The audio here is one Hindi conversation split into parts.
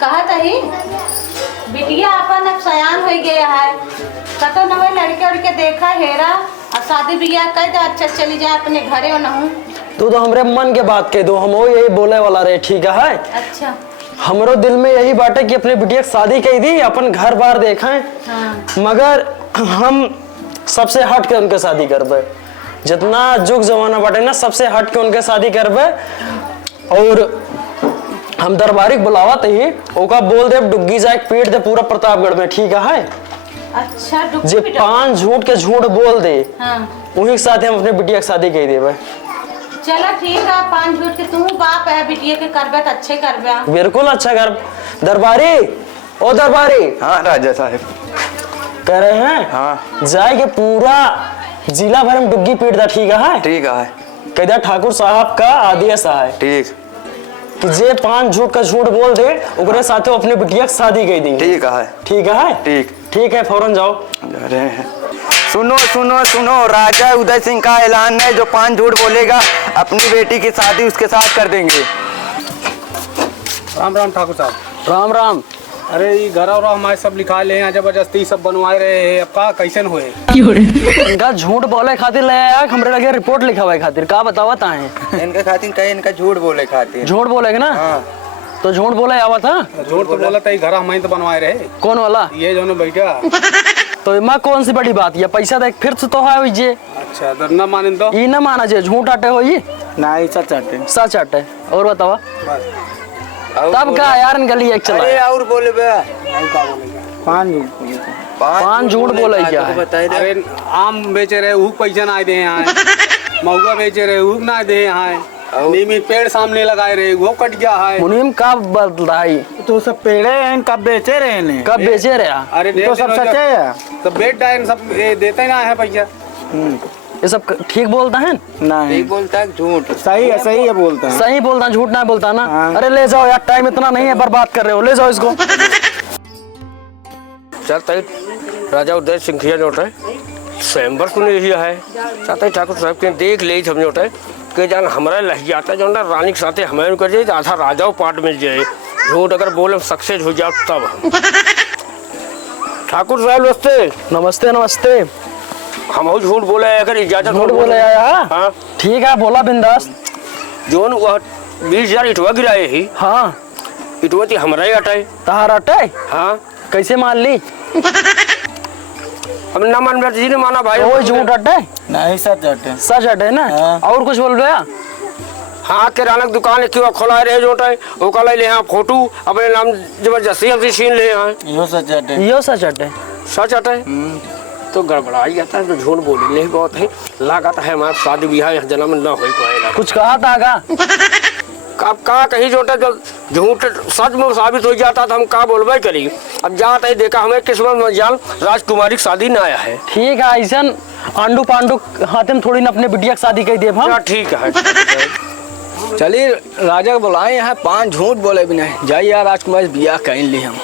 कहा तही बिटिया अपन अब सयान हो गया है, कतो नवे लड़के उड़के देखा हेरा और शादी ब्याह कर दे, अच्छा चली जाए अपने घरे और नहूं। तू तो हमरे मन के बात कह दो, हम वो यही बोले वाला रहे। ठीक है, अच्छा हमरो दिल में यही बात है कि अपने बिटिया की शादी कही दी, अपन घर बार देखा है। हाँ। मगर हम सबसे हट के उनके शादी करबे, जितना जुग जमाना बाटे ना सबसे हट के उनके शादी करबे। और हम दरबारी बुलावत ही ओका बोल दे डुग्गी जाए पीट दे पूरा प्रतापगढ़ में। ठीक है, अच्छा जे पांच झूठ के झूठ बोल दे हाँ। उन्हीं के साथ हम अपने बिटिया की शादी कही देवे। चलो ठीक है, पांच झूठ के तू बाप है, बिटिया के करबे तो अच्छे करबे। बिल्कुल अच्छा कर। दरबारी ओ दरबारी। हाँ राजा साहब कह रहे हैं हाँ जाए के पूरा जिला भर में डुग्गी पीट दा। ठीक है, ठीक है कहदा ठाकुर साहब का आदेश है ठीक कि जे पांच झूठ का झूठ बोल दे उकरे साथे अपने बिटिया की शादी कही दी। ठीक है ठीक है ठीक ठीक है, फौरन जाओ। जा रहे हैं। सुनो सुनो सुनो, राजा उदय सिंह का ऐलान है, जो पांच झूठ बोलेगा अपनी बेटी की शादी उसके साथ कर देंगे। राम राम ठाकुर साहब। राम राम। अरे ये घर और हमारे सब लिखा ले हैं, जबरदस्ती सब बनवाए रहे हैं, अब का कैसन हुए। इनका झूठ बोले खातिर ले आया, हमरे लगे रिपोर्ट लिखावे खातिर। का बतावा ताए इनके खातिर कहे, इनका झूठ बोले खातिर। झूठ बोलेगे ना हाँ तो झूठ बोले आवा था। झूठ तो बोला था, ये घर हमारे तो बनवाए रहे। कौन वाला? ये जो न बैठा। तो माँ कौन सी बड़ी बात है, पैसा देख फिर से तो है जे अच्छा तो न माने तो ई न माना जे झूठ आटे हो ये नहीं सच आटे सच आटे। और बतावा बस। तब का यार गली एक चला। अरे और बोले बे पांच झूठ बोले क्या है? बताइए। अरे आम बेचे रहे हूँ पैसा ना दे यहाँ, महुआ बेचे रहे हूँ ना दे यहाँ, नीमी पेड़ सामने लगाए रहे वो कट गया है। मुनीम का बदल रहा है तो सब पेड़े हैं, कब बेचे रहे हैं? कब बेचे रहे? अरे तो सब सच है। तो बेट डायन सब ये देते ना है पैसा। ये सब ठीक बोलता है? नहीं बोलता है झूठ। सही है बोलता है। सही बोलता, झूठ ना बोलता ना। हाँ। अरे ले जाओ यार, टाइम इतना नहीं है, बर्बाद कर रहे हो, ले जाओ इसको। चाहते राजा उदय सिंह जोट है स्वयंवर सुन लिया है, चाहते ठाकुर साहब के देख ले समझोट है कि जान हमारा लह जाता जो ना रानी के साथ हमें कर जाए, आधा राजाओं पार्ट मिल जाए। झूठ अगर बोले सक्सेस हो जाओ तब। ठाकुर साहब नमस्ते। नमस्ते नमस्ते। हम झूठ बोले अगर इजाजत झूठ बोले आया? हाँ ठीक है, बोला बिंदास। जोन वह 20,000 इटवा गिराए ही। हाँ इटवा थी हमारा ही हटाए। तहार अटे हाँ कैसे मान ली? अब ना मान बैठ जी ने माना भाई। वो झूठ अटे नहीं सच है। सच अटे ना। हाँ। और कुछ बोल रहे? हाँ किराना की दुकान क्यों खोला रहे जो वो कल ले यहाँ फोटो अपने नाम जबरदस्ती हमसे छीन ले यहाँ। यो सच है। यो सच अटे। सच आता है तो गड़बड़ाई जाता है, तो झूठ बोली नहीं बहुत है लागत है। हमारा शादी ब्याह जन्म न हो पाएगा। कुछ कहा था आगा? अब का कहीं जोटा जब झूठ सच में साबित हो जाता तो हम का बोलबे करी। अब जाता है देखा हमें किस्मत में जान राजकुमारी की शादी न आया है। ठीक है, ऐसा आंडू पांडू हाथ में थोड़ी ना अपने बिटिया की शादी कही दे हम। ठीक है चलिए राजा को बुलाए यहाँ, पांच झूठ बोले भी नहीं जाइए यार, राजकुमार बियाह कहीं ली हम।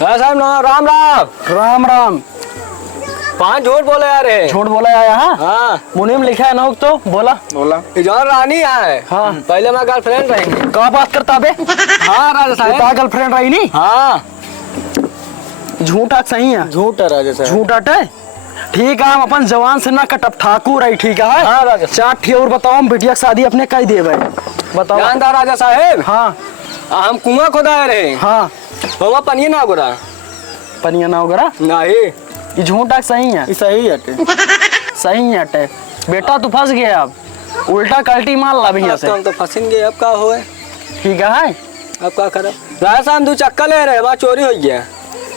राजा साहब राम राम। राम राम। पांच झूठ बोले यार। झूठ बोला आया? हाँ मुनीम लिखा है ना तो बोला। जौन रानी है हाँ। पहले मैं गर्लफ्रेंड रहेंगे। कहाँ बात करता बे? हाँ राजा साहब गर्लफ्रेंड रही नहीं। हाँ झूठा सही है। झूठ है राजा साहब। झूठ अटे। ठीक है, हम अपन जवान से ना कटप ठाकुर है। ठीक है हाँ राजा। चार ठी और बताओ, हम बिटिया की शादी अपने कही देवे। बताओ। जानदार राजा साहब। हाँ हम कुआं खोदा रहे। हाँ वहाँ पनिया ना गोरा पनिया ना वगैरह। नहीं ये झूठा सही है। सही है। सही है अटे। बेटा तू फंस गया, अब उल्टा कल्टी मार ला भैया से। हम तो फंसेंगे, अब का होए? ठीक है, अब का करे? राजा साहब दो चक्कर ले रहे, वहाँ चोरी हो गया।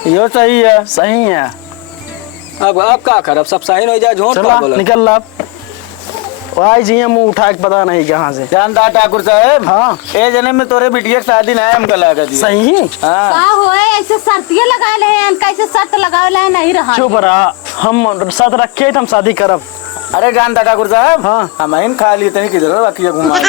यो सही है। सही है। अब का कर, अब सब सही हो जाए। झूठ चला निकल ला। भाई जी मुंह उठा के पता नहीं कहाँ से। जानदार ठाकुर साहब। हाँ ए जने में तोरे बिटिया की शादी ना हमका लगा दी। सही। हाँ का होए ऐसे शर्तियां लगाए ले हैं, कैसे शर्त लगाए ले नहीं रहा। चुप रहा, हम साथ रखे तो हम शादी करब। अरे जानदार ठाकुर साहब। हाँ। हम खा लिए थे किधर बाकी घुमा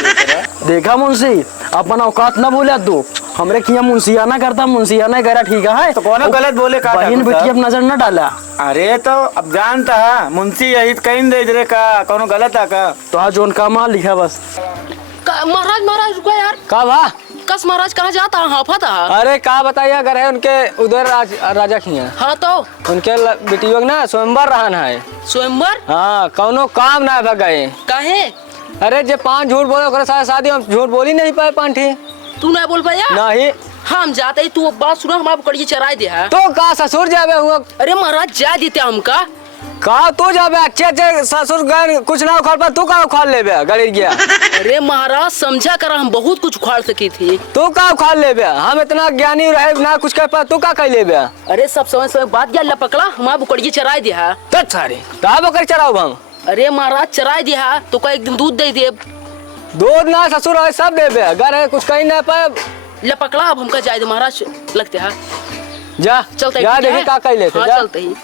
देखा मुंशी, अपन औकात न बोले तू। हमरे किया मुंशियाना करता, मुंशियाना करा। ठीक है तो कौन गलत बोले का? बहन बेटी अब नजर न डाला। अरे तो अब जानता है मुंशी यही कहीं दे रे का, कौन गलत है का? तो आज उनका माल लिखा बस। महाराज महाराज रुको यार। का भा? कस महाराज कहाँ जाता हाफा था? अरे का बताइए, अगर है उनके उधर राजा खिया हाँ तो उनके बेटियों ना स्वयंवर रहन है। स्वयंवर? हाँ, कौनो काम ना भगाए। काहे? अरे जे 5 झूठ बोले ओकरे साथ शादी हम झूठ बोली नहीं पाए 5 ठी। तू ना बोल पाया? नहीं। हम जाते ही तू एक बात सुना, हमारे कड़िए चराए दे है। तो का ससुर जावे हुआ? अरे महाराज जा देते हमका। का तू जावे अच्छे ससुर गए कुछ ना उखाड़ पा, तू का उखाड़ लेबे गरीब गया? अरे महाराज समझा कर हम बहुत कुछ उखाड़ सकी थी। तू का उखाड़ लेबे? हम इतना ज्ञानी रहे ना कुछ कर पा, तू का कह लेबे? अरे सब समय बात गया पकड़ा, हमारे कड़िए चराए दे है। तत सारे तब ओकर चराऊ हम। अरे महाराज चराए दे है तो का एक दिन दूध दे दे। दूध ना ससुर है सब देबे, अगर है कुछ कहीं ना पाए ले पकड़ा, अब हमका जाए दे महाराज लगते है। जा चलते जा देखी का कह लेते। हाँ, जा चलते ही।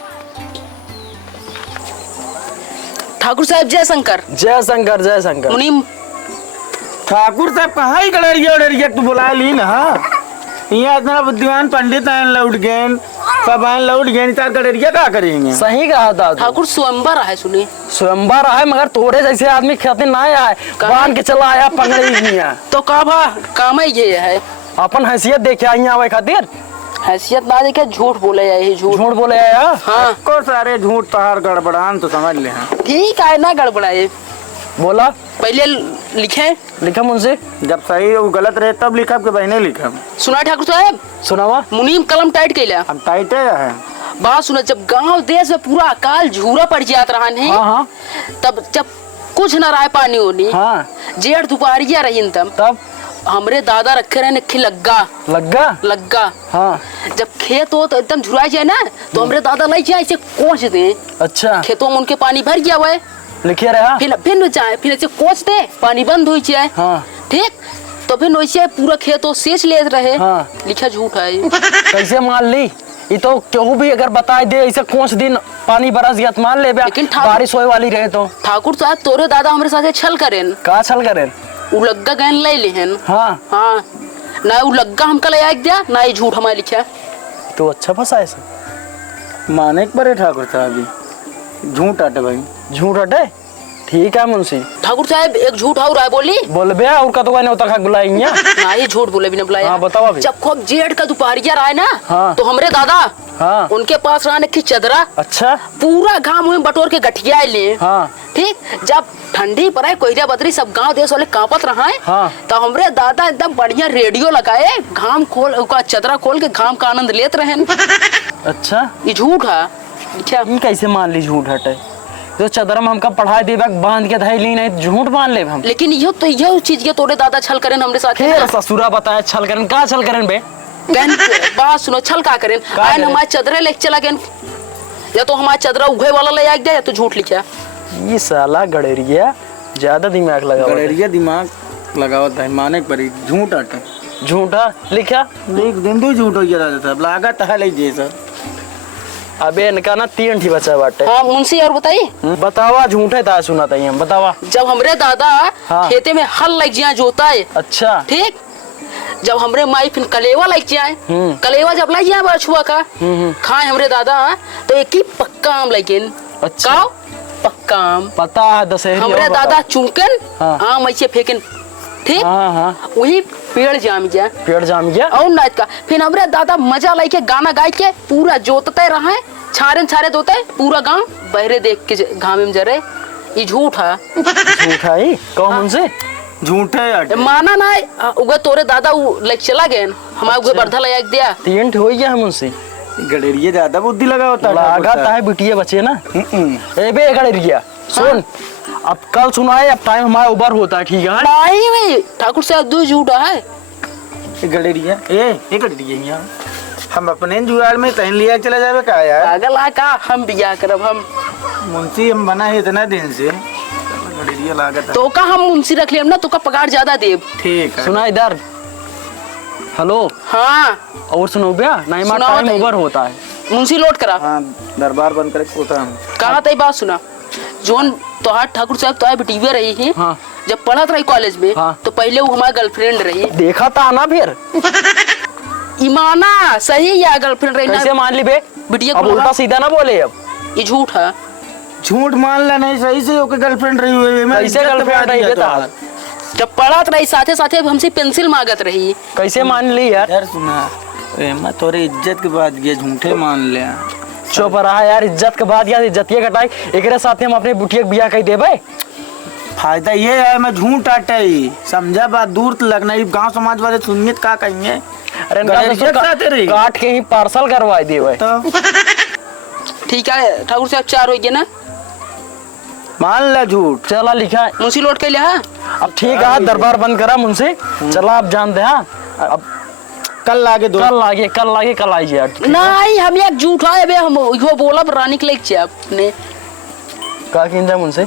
ठाकुर साहब जय शंकर। जय शंकर जय शंकर। मुनीम ठाकुर साहब कहाँ ही गड़रिया उड़रिया तू बुला ली ना? यहाँ इतना बुद्धिमान पंडित आए लौट गए, सब आए लौट गए, तार गड़रिया क्या करेंगे? सही कहा था तू। ठाकुर स्वयंवर है सुनी। स्वयंवर है मगर तोरे जैसे आदमी खातिर ना आया है, बांध के चला आया पकड़े ही नहीं है। तो का भा काम ही ये है। अपन हैसियत देखे आई आवे खातिर हैसियत ना देखे झूठ बोले है, झूठ झूठ बोले आया। हाँ को सारे झूठ तहार गड़बड़ान तो समझ ले हैं। ठीक है ना गड़बड़ाए। बोला पहले लिखे लिखा मुझसे। जब सही वो गलत रहे तब लिखा के बहने लिखा। सुना ठाकुर साहब? सुनावा। मुनीम कलम टाइट कैला। हम टाइटे है। बात सुना, जब गांव देश में पूरा अकाल झूरा पड़ जात रहा है, हाँ हाँ तब जब कुछ न रहा पानी होनी, हाँ जेठ दोपहरिया रही तब हमरे दादा रखे रहे निखी लग्गा। हाँ जब खेत हो तो एकदम झुरा जाए ना, तो हमरे दादा ले जाए ऐसे कोच दे। अच्छा खेतों में उनके पानी भर गया हुआ है, लिखे रहा। फिर जाए फिर ऐसे कोच दे, पानी बंद हो जाए। हाँ ठीक, तो फिर वैसे पूरा खेत सेच ले रहे। हाँ। लिखा झूठ है। कैसे मान ली? ये तो क्यों भी अगर बता दे ऐसे कौन दिन पानी बरस गया तो मान ले, लेकिन बारिश होए वाली रहे तो। ठाकुर साहब तोरे दादा हमारे साथ छल करें, का छल करें? उलग्गा गहन ले लेहन। हाँ हाँ, ना उलग्गा हमका ले आग दिया, ना ये झूठ हमारे लिखा। तो अच्छा फंसा ऐसा माने के बड़े ठाकुर साहब झूठ आटे भाई, झूठ हटे। ठीक है मुंशी। ठाकुर साहब एक झूठ और है बोली। बोल बे और का तो कोई नहीं खा बुलाई ना ये झूठ बोले भी ना बुलाया। हाँ बताओ अभी। जब खूब जेठ का दोपहरिया रहा है ना, हाँ। तो हमरे दादा हाँ उनके पास रहा की चदरा। अच्छा पूरा घाम में बटोर के गठिया ले। हाँ ठीक, जब ठंडी पड़े कोयरा बदरी सब गांव देश वाले कांपत रहा है, हाँ। तो हमरे दादा एकदम बढ़िया रेडियो लगाए, घाम खोल का चदरा खोल के घाम का आनंद लेते रहे। अच्छा ये झूठ है। क्या ये कैसे मान ली झूठ हटे? जो चदरा में हमका पढ़ाई देबे बांध के धैली नहीं झूठ मान ले हम। लेकिन यो तो यह चीज के तोरे दादा छल करें हमरे साथ। फिर ससुरा बताया छल करें, का छल करें बे? बात सुनो, छल का करें? आए ना हमारे चदरे लेके चला गए, या तो हमारा चदरा उघे वाला ले आ गया, या तो झूठ लिखा। ये साला गड़ेरिया ज्यादा दिमाग लगा। गड़रिया दिमाग लगावत है, माने के पड़ी झूठ आटे। झूठा लिखा एक दिन दो झूठ हो गया राजा साहब, लागत है ले जे सर। अबे इनका ना 3 ठी बचा बाटे। हाँ मुंशी और बताइए। बतावा झूठे था सुना था हम बतावा। जब हमरे दादा हाँ। खेते में हल लग जाए जोताए, अच्छा ठीक, जब हमरे माई फिर कलेवा लग जाए, कलेवा जब लग जाए बछुआ का खाए हमरे दादा, तो एक ही पक्का आम लगे। अच्छा पक्का आम पता है दशहरी। हमरे दादा चुनकन हाँ। आम ऐसे फेंकन, ठीक, हाँ हाँ वही पेड़ जाम गया। पेड़ जाम गया और नाच का फिर हमरे दादा मजा लेके गाना गाय के पूरा जोतते रहे, छारे दोते पूरा गांव बहरे देख के घामे में जरे। ये झूठ है। झूठ है कौन उनसे? झूठे आटे। माना ना उगे तोरे दादा लेके चला गए, हमारे उगे बर्धा लगा दिया। 3 ठी हो गया हम उनसे। गड़रिया ज्यादा बुद्धि लगा होता है। लागत है बिटिया बचे ना। ए बे गड़ेरिया सुन, अब कल सुनाए, अब टाइम हमारा उबर होता है। ठीक है नहीं भाई ठाकुर साहब दो झूठा है। गड़रिया ए गड़रिया यहाँ हम अपने जुगाड़ में तहन लिया चला जावे का यार। पागल है का, हम बिया करब हम मुंशी हम बना है इतना दिन से। गड़रिया लागत है। तो का हम मुंशी रख लिया ना, तो का पगार ज्यादा देब। ठीक है सुना इधर। हेलो हाँ और सुनो भैया नहीं हमारा सुनाओ टाइम ताई। ओवर होता है। मुंशी लोट करा। हाँ दरबार बंद करे पोता हम। कहा था बात सुना, जोन तोहार ठाकुर साहब तोहार बेटिया रही है, हाँ। जब पढ़त रही कॉलेज में, हाँ। तो पहले वो हमारा गर्लफ्रेंड रही। देखा था ना फिर ईमाना सही या गर्लफ्रेंड रही कैसे ना मान ली बे? बिटिया अब को उल्टा सीधा ना बोले। अब ये झूठ है। झूठ मान ला नहीं, सही से ओके गर्लफ्रेंड रही हुई है। कैसे गर्लफ्रेंड रही बेटा? जब पढ़त रही साथे साथे हमसे पेंसिल मांगत रही। कैसे मान ली यार? यार सुना, मैं थोड़ी इज्जत के बाद ये झूठे मान ले। चुप रहा यार, इज्जत के बाद यार इज्जतिया कटाई एकरे साथे हम अपने बुटिया के बियाह कह देबे। फायदा ये है मैं झूठ आटे समझा, बात दूर तो लगना ही, गांव समाज वाले सुनिए का कहेंगे। अरे काट के ही पार्सल करवा देबे। तो ठीक है ठाकुर साहब, 4 हो गए ना, मान ले झूठ। चला लिखा मुंशी लौट के लिया। अब ठीक है, दरबार बंद करा मुंशी। चला आप जानते हैं, अब कल लागे दो, कल लागे कल आइए यार। नहीं हम एक झूठा है बे, हम वो बोला रानी के लेके आपने का किंजा मुंशी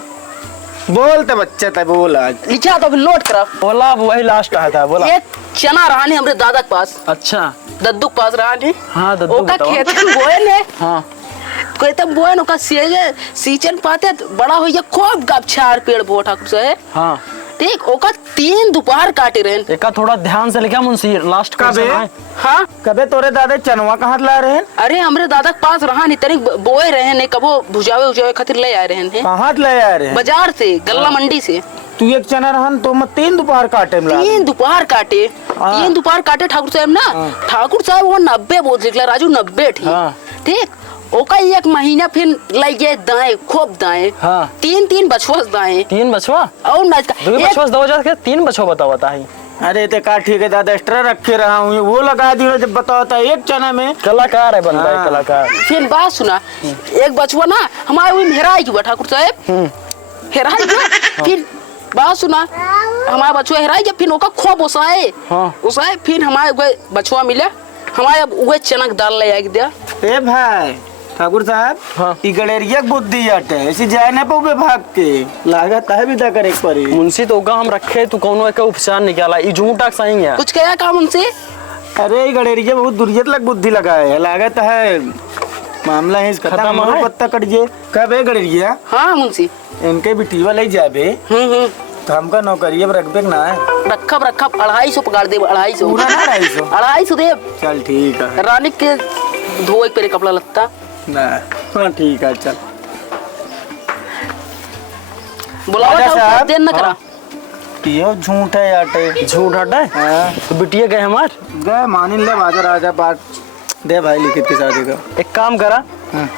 बोलते बच्चे थे बोल आज लिखा तो फिर लोड करा। बोला, अब वही लास्ट आया था बोला। एक चना रहा नहीं हमारे दादा के पास, अच्छा दद्दू के पास रहा नहीं। हाँ दद्दू ओका बताओ। खेत में बोए ने, हाँ कहते बोए न ओका सीजन पाते बड़ा हो गया खूब गप 4 पेड़ बो ठाकुर साहब। हाँ देख ओका 3 दोपहर काटे रहे। एका थोड़ा ध्यान से लिखा मुंशी, लास्ट का कबे? हाँ कबे तोरे दादा चनवा कहाँ ला रहे हैं? अरे हमरे दादा के पास रहा नहीं, तनी बोए रहे ने, कबो भुजावे उजावे खातिर ले आए रहे हैं कहाँ ले आ रहे हैं? बाजार से, गल्ला मंडी से। तू एक चना रहन तो मैं 3 दोपहर काटे में ला। 3 दोपहर काटे, 3 दोपहर काटे ठाकुर साहब ना। ठाकुर साहब वो 90 बोल निकला राजू, 90 ठीक। हाँ। ठीक ओका 1 महीना फिर लग गए दाएं, खूब दाएं। हाँ। 3 बछवा दाएं 3 बछवा और ना दो बछवा दो जाके 3 बछवा बता ही। अरे ते का ठीक है दादा, एक्स्ट्रा रखे रहा हूँ, वो लगा दियो जब बताओ था एक चना में। कलाकार है बंदा, हाँ। कलाकार। फिर बात सुना, एक बछवा ना हमारे वही हेराई की ठाकुर साहब, हेराई गया। फिर बात सुना, हमारा बछवा हेराई गया, फिर ओका खूब उसाए। हाँ। उसाए फिर हमारे बछवा मिला, हमारे अब वही चनक दाल ले आके दिया। ए भाई ठाकुर साहब, हाँ। ई गलेरिया बुद्धि आटे ऐसी जाए ना पौबे भाग के लागत है विदा करे परी। मुंशी तो का हम रखे तू कौनो एक उपचार निकाला, ई झूठा सही है। कुछ कया काम उनसे? अरे ई गलेरिया बहुत दुर्जत लग बुद्धि लगाए है, लागत है मामला है खत्म खत्म हो, है। पत्ता कट जे। कब है गलेरिया? हाँ मुंशी। इनके बिटिया ले जाबे तो हमका नौकरिया पर रखबे ना है। रखब 250 पकड़ दे, 250 पूरा ना 250। 250 दे। चल ठीक है रानी के धोए पे कपड़ा लगता ना। हाँ ठीक है चल। बुलावा राजा था साहब, देर न करा। हाँ। ये झूठ है आटे। झूठ हटा है? हाँ। तो बिटिया गए हमार गए मानिन ले बाजार राजा बात दे भाई लिखित के शादी का। एक काम करा,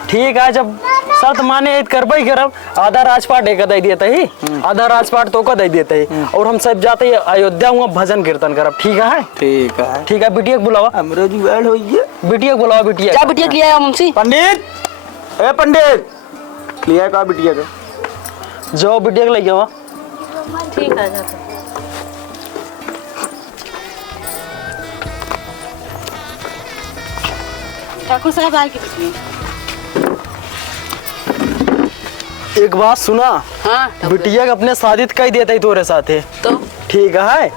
ठीक है जब शर्त माने इत करबे ही करब, आधा राजपाट एक दे देते ही, आधा राजपाट तो को दे देते ही, और हम सब जाते ही अयोध्या हुआ भजन कीर्तन करब। ठीक है? ठीक है ठीक है, बिटिया को बुलावा, हमरो जी बैठ होइए। बिटिया को बुलावा। बिटिया जा बिटिया के लिए आया मुंशी। पंडित, ए पंडित, लिया का बिटिया का। जाओ बिटिया को ले जाओ। ठीक है जाते। ठाकुर साहब आए कितनी? एक बात सुना, हाँ बिटिया के अपने शादी कह देते ही तोरे साथे। तो ठीक है,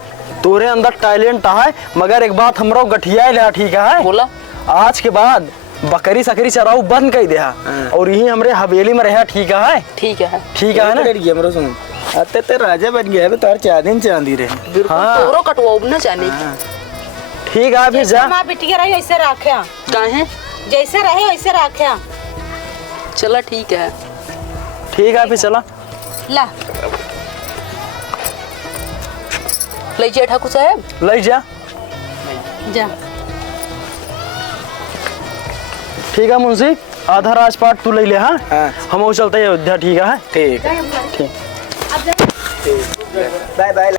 तोरे अंदर टैलेंट है, मगर एक बात हमरो गठिया ले। ठीक है, बोला आज के बाद बकरी सकरी चराऊ बंद कर दे, और यही हमरे हवेली में रहा। ठीक है? ठीक है। ठीक है ना? लड़की हमरो सुन आते ते राजा बन गया है, तार 4 दिन चांदी रहे। हाँ। तोरो कटवाओ ना जाने। ठीक है, फिर जा। माँ बिटिया रही ऐसे रखे, काहे? जैसे रहे वैसे रखे। चला ठीक है। ठीक है, फिर चला। ला ले जाए ठाकुर साहब। ले जा। जा। ठीक है मुंशी, आधा राजपाट तू ले ले। हाँ, हाँ। हम चलते हैं अयोध्या। ठीक है? ठीक ठीक। Bye bye.